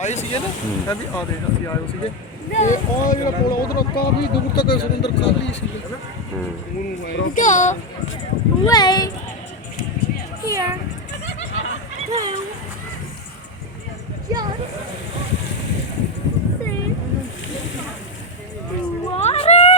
ਆਏ ਸੀਗੇ ਨਾ ਕਹਿੰਦੀ ਆ ਦੇਖ ਅਸੀਂ ਆਏ ਸੀਗੇ ਤੇ ਆ ਜਿਹੜਾ ਪੁਲ ਉਧਰ ਕਾਫੀ ਦੂਰ ਤੱਕ ਸਮੁੰਦਰ ਖਾਲੀ ਸੀ Go away here. Go. Just see water.